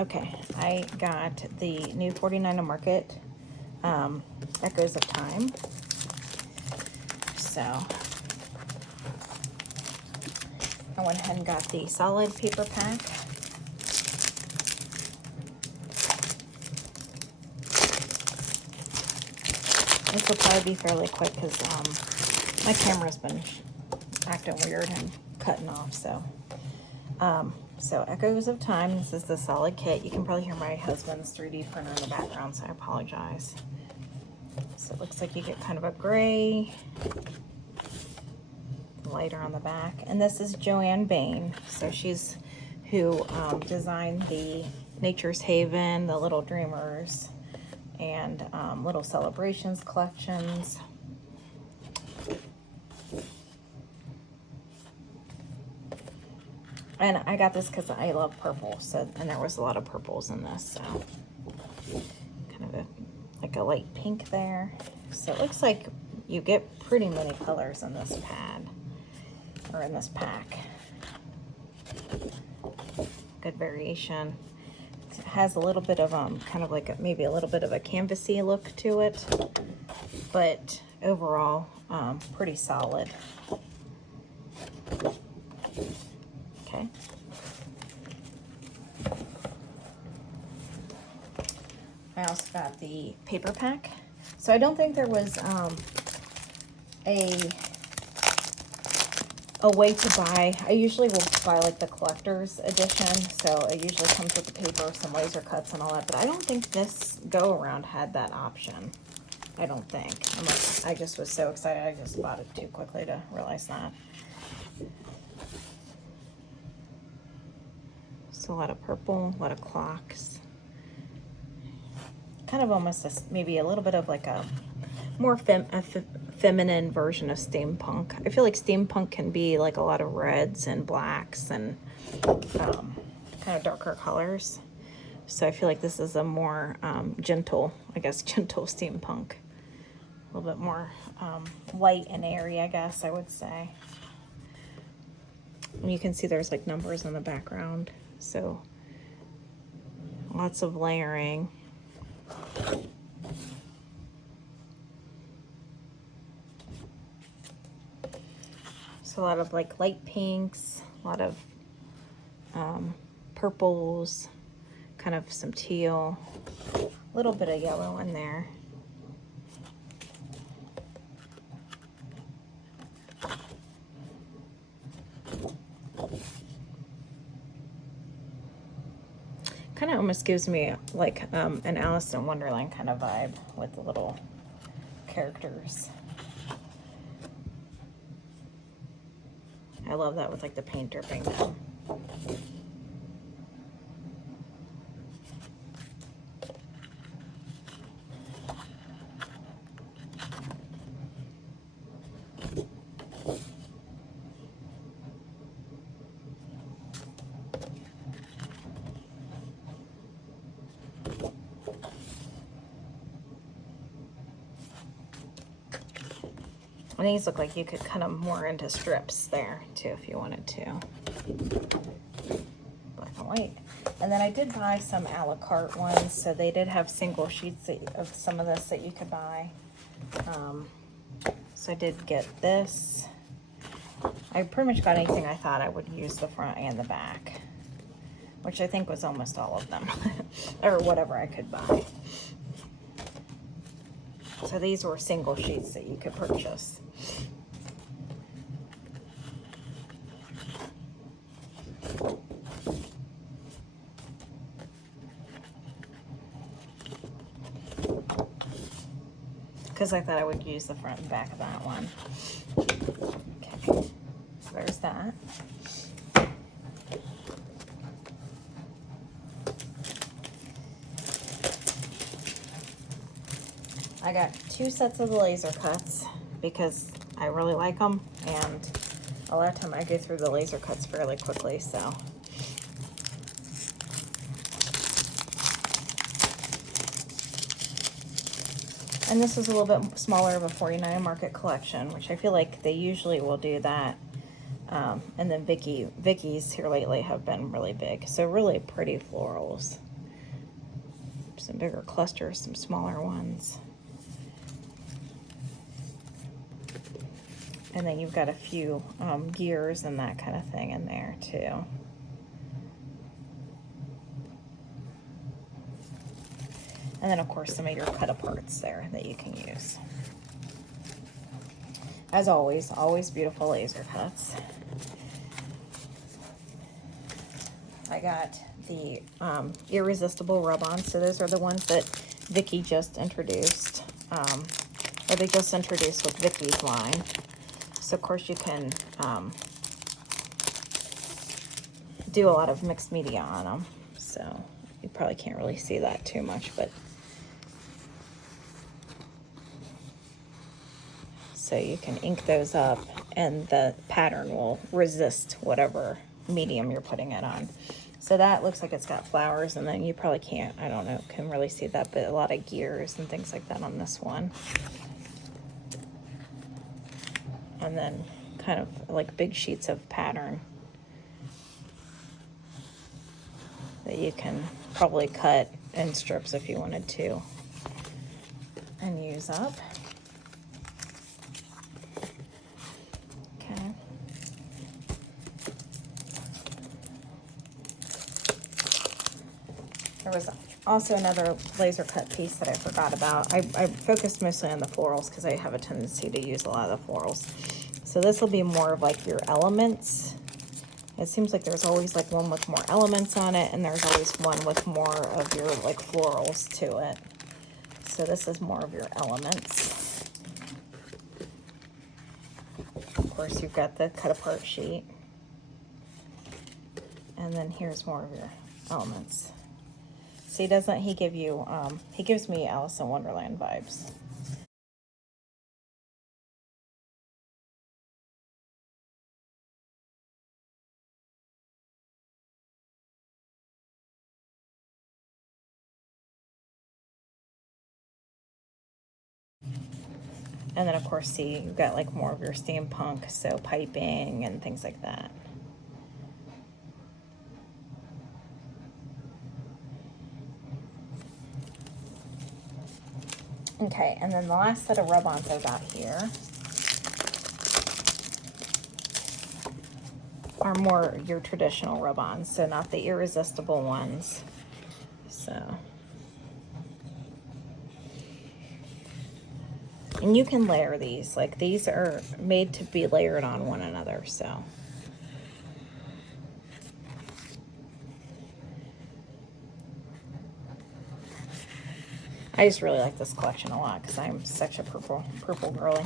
Okay, I got the new 49 Market Echoes of Time. So I went ahead and got the solid paper pack. This will probably be fairly quick because my camera's been acting weird and cutting off. So Echoes of Time. This is the solid kit. You can probably hear my husband's 3D printer in the background, so I apologize. So it looks like you get kind of a gray, lighter on the back. And this is Joanne Bain. So she's who designed the Nature's Haven, the Little Dreamers, and Little Celebrations collections. And I got this because I love purple, so, and there was a lot of purples in this, so kind of like a light pink there. So it looks like you get pretty many colors in this pad, or in this pack. Good variation. It has a little bit of kind of like maybe a little bit of a canvasy look to it, but overall pretty solid. Okay. I also got the paper pack. So I don't think there was a way to buy. I usually will buy like the collector's edition, so it usually comes with the paper, some laser cuts and all that, but I don't think this go around had that option. I don't think, unless I just was so excited I just bought it too quickly to realize that. So a lot of purple, a lot of clocks. Kind of almost maybe a little bit of like a more feminine version of steampunk. I feel like steampunk can be like a lot of reds and blacks and kind of darker colors. So I feel like this is a more gentle, I guess, gentle steampunk. A little bit more light and airy, I guess I would say. And you can see there's like numbers in the background. So lots of layering. So a lot of like light pinks, a lot of purples, kind of some teal, a little bit of yellow in there. Kind of almost gives me like an Alice in Wonderland kind of vibe with the little characters. I love that with like the paint dripping down. And these look like you could cut them more into strips there too if you wanted to. Black and white. And then I did buy some a la carte ones, so they did have single sheets of some of this that you could buy. So I did get this. I pretty much got anything I thought I would use the front and the back, which I think was almost all of them, or whatever I could buy. So these were single sheets that you could purchase. Because I thought I would use the front and back of that one. Okay, so there's that. I got 2 sets of the laser cuts because I really like them, and a lot of time I go through the laser cuts fairly quickly, so. And this is a little bit smaller of a 49 Market collection, which I feel like they usually will do that And then Vicky's here lately have been really big. So really pretty florals. Some bigger clusters, some smaller ones. And then you've got a few gears and that kind of thing in there too. And then of course some of your cut aparts there that you can use. As always beautiful laser cuts. I got the irresistible rub-ons. So those are the ones that Vicky just introduced, or they just introduced with Vicky's line. So of course you can do a lot of mixed media on them. So you probably can't really see that too much, but so you can ink those up and the pattern will resist whatever medium you're putting it on. So that looks like it's got flowers, and then you probably can't, I don't know, can really see that, but a lot of gears and things like that on this one. And then kind of like big sheets of pattern that you can probably cut in strips if you wanted to and use up. Okay. There was also another laser cut piece that I forgot about. I focused mostly on the florals because I have a tendency to use a lot of the florals. So this will be more of like your elements. It seems like there's always like one with more elements on it, and there's always one with more of your like florals to it. So this is more of your elements. Of course, you've got the cut apart sheet. And then here's more of your elements. See, doesn't he give you, he gives me Alice in Wonderland vibes. And then of course, see, you've got like more of your steampunk, so piping and things like that. Okay, and then the last set of rub-ons I got here are more your traditional rub-ons, so not the irresistible ones. So, and you can layer these, like these are made to be layered on one another, so. I just really like this collection a lot because I'm such a purple girly.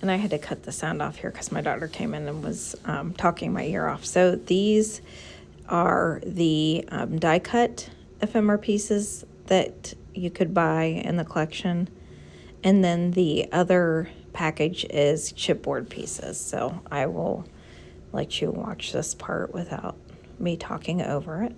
And I had to cut the sound off here because my daughter came in and was talking my ear off. So these are the die cut ephemera pieces that you could buy in the collection. And then the other package is chipboard pieces. So I will let you watch this part without me talking over it.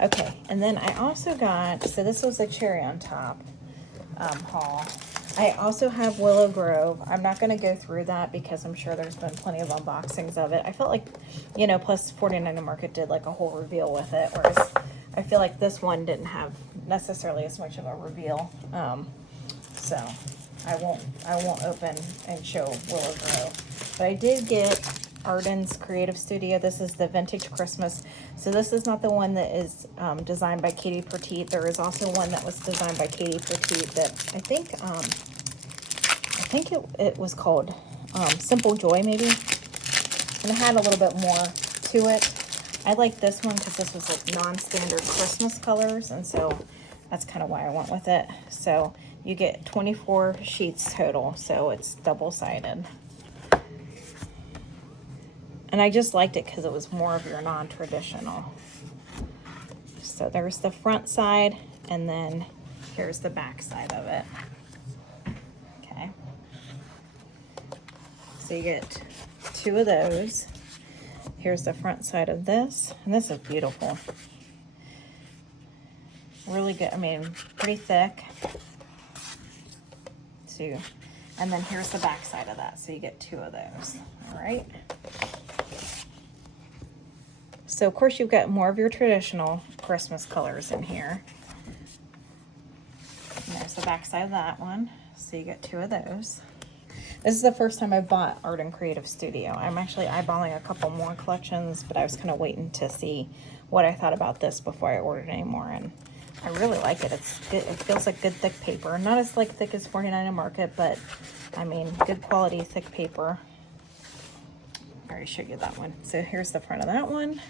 Okay, and then I also got, so this was a cherry on top haul. I also have Willow Grove. I'm not going to go through that because I'm sure there's been plenty of unboxings of it. I felt like, you know, plus 49 Market did like a whole reveal with it, whereas I feel like this one didn't have necessarily as much of a reveal. So I won't open and show Willow Grove. But I did get Arden's Creative Studio. This is the Vintage Christmas. So this is not the one that is designed by Katie Petite. There is also one that was designed by Katie Petite that I think it was called Simple Joy maybe. And it had a little bit more to it. I like this one because this was like non-standard Christmas colors, and so that's kind of why I went with it. So you get 24 sheets total, so it's double-sided. And I just liked it because it was more of your non-traditional. So there's the front side, and then here's the back side of it. Okay. So you get 2 of those. Here's the front side of this, and this is beautiful. Really good, I mean, pretty thick. So, and then here's the back side of that, so you get 2 of those, all right? So, of course, you've got more of your traditional Christmas colors in here. And there's the back side of that one, so you get 2 of those. This is the first time I bought Arden Creative Studio. I'm actually eyeballing a couple more collections, but I was kind of waiting to see what I thought about this before I ordered any more, and I really like it. It feels like good thick paper. Not as like thick as 49 Market, but I mean, good quality thick paper. I already showed you that one. So here's the front of that one,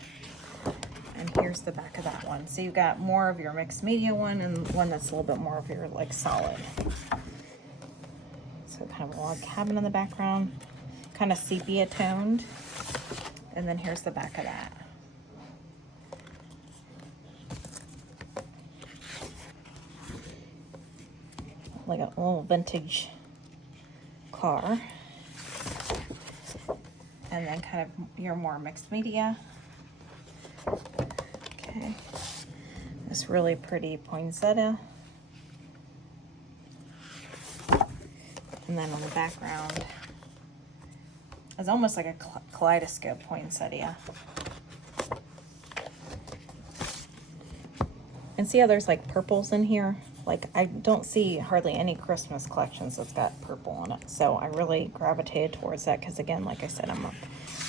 and here's the back of that one. So you've got more of your mixed media one and one that's a little bit more of your like solid. So kind of a log cabin in the background, kind of sepia toned. And then here's the back of that. Like a little vintage car. And then kind of your more mixed media. Okay. This really pretty poinsettia. And then on the background is almost like a kaleidoscope poinsettia. And see how there's like purples in here? Like I don't see hardly any Christmas collections that's got purple on it. So I really gravitated towards that because again, like I said,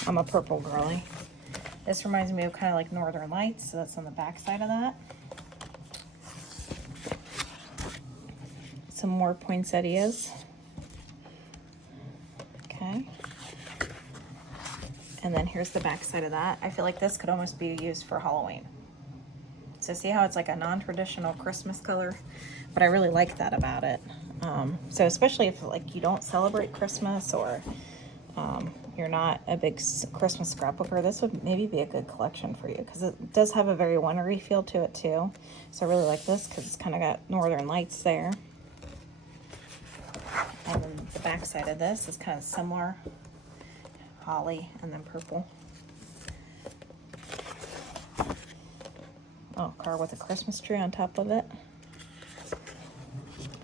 I'm a purple girly. This reminds me of kind of like Northern Lights, so that's on the back side of that. Some more poinsettias. Okay. And then here's the back side of that. I feel like this could almost be used for Halloween. So see how it's like a non-traditional Christmas color, but I really like that about it. So especially if like you don't celebrate Christmas or you're not a big Christmas scrapbooker, this would maybe be a good collection for you because it does have a very wintry feel to it too. So I really like this because it's kind of got Northern Lights there. And then the back side of this is kind of similar, holly and then purple. Oh, car with a Christmas tree on top of it.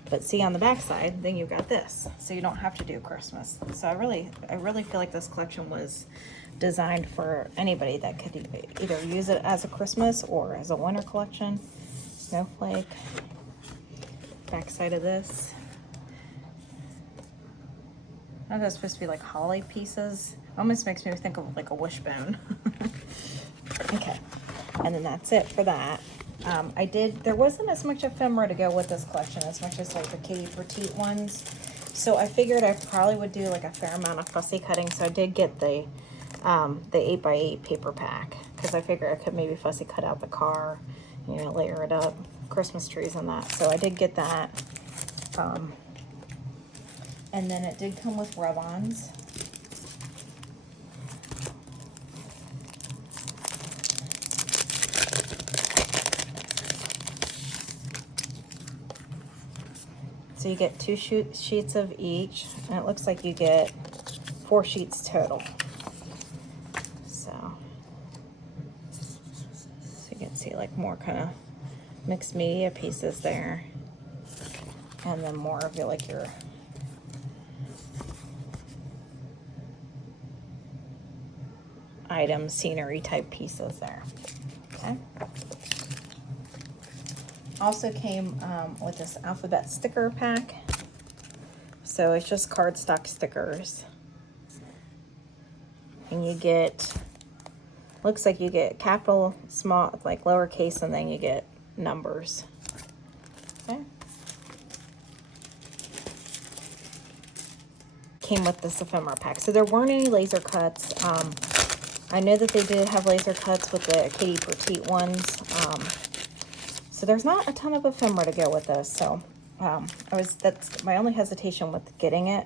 But see on the back side, then you've got this, so you don't have to do Christmas. So I really feel like this collection was designed for anybody that could either use it as a Christmas or as a winter collection. Snowflake. Back side of this. I know that's supposed to be like holly pieces. Almost makes me think of like a wishbone. Okay, and then that's it for that. There wasn't as much ephemera to go with this collection as much as like the Katie Petite ones. So I figured I probably would do like a fair amount of fussy cutting. So I did get the 8x8 paper pack because I figured I could maybe fussy cut out the car, you know, layer it up, Christmas trees and that. So I did get that. And then it did come with rub-ons. So you get 2 sheets of each, and it looks like you get 4 sheets total. So you can see like more kind of mixed media pieces there. And then more of your item scenery type pieces there. Okay. Also came with this alphabet sticker pack. So it's just cardstock stickers. And you get, looks like you get capital, small, like lowercase, and then you get numbers. Okay. Came with this ephemera pack. So there weren't any laser cuts. I know that they did have laser cuts with the Katie Petite ones. So there's not a ton of ephemera to go with this. So that's my only hesitation with getting it,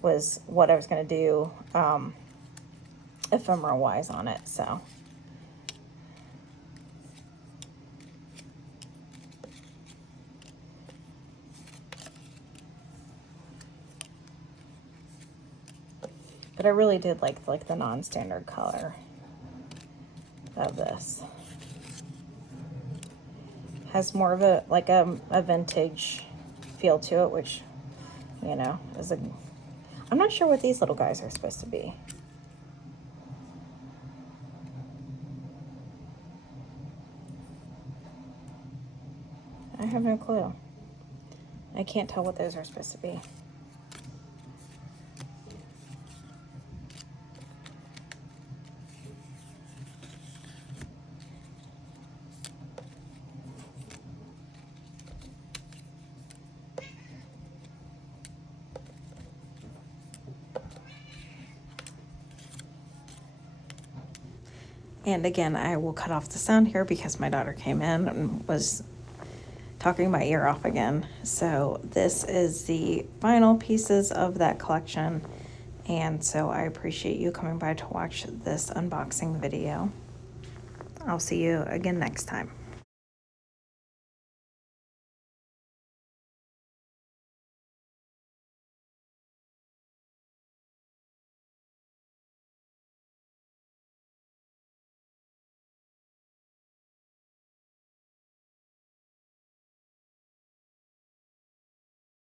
was what I was going to do ephemera wise on it. So but I really did like the non-standard color of this. Has more of a a vintage feel to it, which, you know, is I'm not sure what these little guys are supposed to be. I have no clue. I can't tell what those are supposed to be. And again, I will cut off the sound here because my daughter came in and was talking my ear off again. So this is the final pieces of that collection. And so I appreciate you coming by to watch this unboxing video. I'll see you again next time.